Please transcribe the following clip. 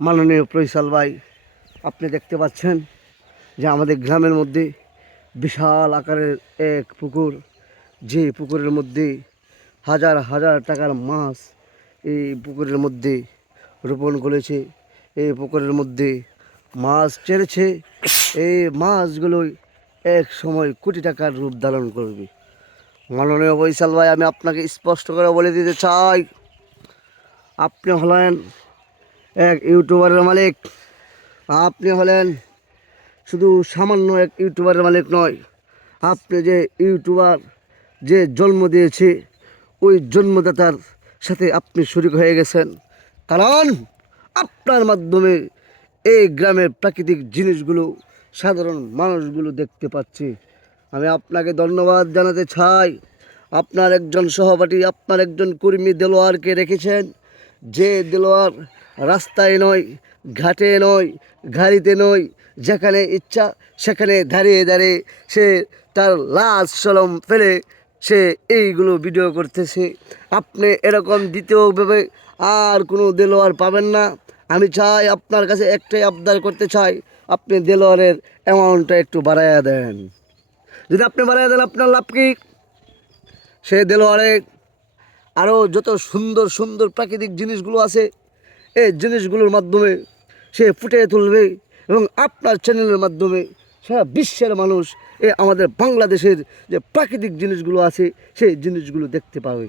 মাননীয় ফয়সাল ভাই, আপনি দেখতে পাচ্ছেন যে আমাদের গ্রামের মধ্যে বিশাল আকারের এক পুকুর, যে পুকুরের মধ্যে হাজার হাজার টাকার মাছ এই পুকুরের মধ্যে রোপণ করেছে। এই পুকুরের মধ্যে মাছ ছেড়েছে। এই মাছগুলোই এক সময় কোটি টাকার রূপ ধারণ করবে। মাননীয় ফয়সাল ভাই, আমি আপনাকে স্পষ্ট করে বলে দিতে চাই, আপনি হলেন এক ইউটিউবারের মালিক। আপনি হলেন শুধু সামান্য এক ইউটিউবারের মালিক নয়, আপনি যে ইউটিউবার যে জন্ম দিয়েছে ওই জন্মদাতার সাথে আপনি শরীক হয়ে গেছেন। কারণ আপনার মাধ্যমে এই গ্রামের প্রাকৃতিক জিনিসগুলো সাধারণ মানুষগুলো দেখতে পাচ্ছে। আমি আপনাকে ধন্যবাদ জানাতে চাই। আপনার একজন সহপাঠী, আপনার একজন কর্মী দেলোয়ারকে রেখেছেন, যে দেলোয়ার রাস্তায় নয়, ঘাটে নয়, গাড়িতে নয়, যেখানে ইচ্ছা সেখানে দাঁড়িয়ে দাঁড়িয়ে সে তার লাশ সলম ফেলে সে এইগুলো ভিডিও করতেছে। আপনি এরকম দ্বিতীয়ভাবে আর কোনো দেলোয়ার পাবেন না। আমি চাই, আপনার কাছে একটাই আবদার করতে চাই, আপনি দেলোয়ারের অ্যামাউন্টটা একটু বাড়াইয়া দেন। যদি আপনি বাড়াইয়া দেন, আপনার লাভ কি? সে দেলোয়ারে আরও যত সুন্দর সুন্দর প্রাকৃতিক জিনিসগুলো আছে এই জিনিসগুলোর মাধ্যমে সে ফুটিয়ে তুলবে এবং আপনার চ্যানেলের মাধ্যমে সারা বিশ্বের মানুষ আমাদের বাংলাদেশের যে প্রাকৃতিক জিনিসগুলো আছে সেই জিনিসগুলো দেখতে পাবে।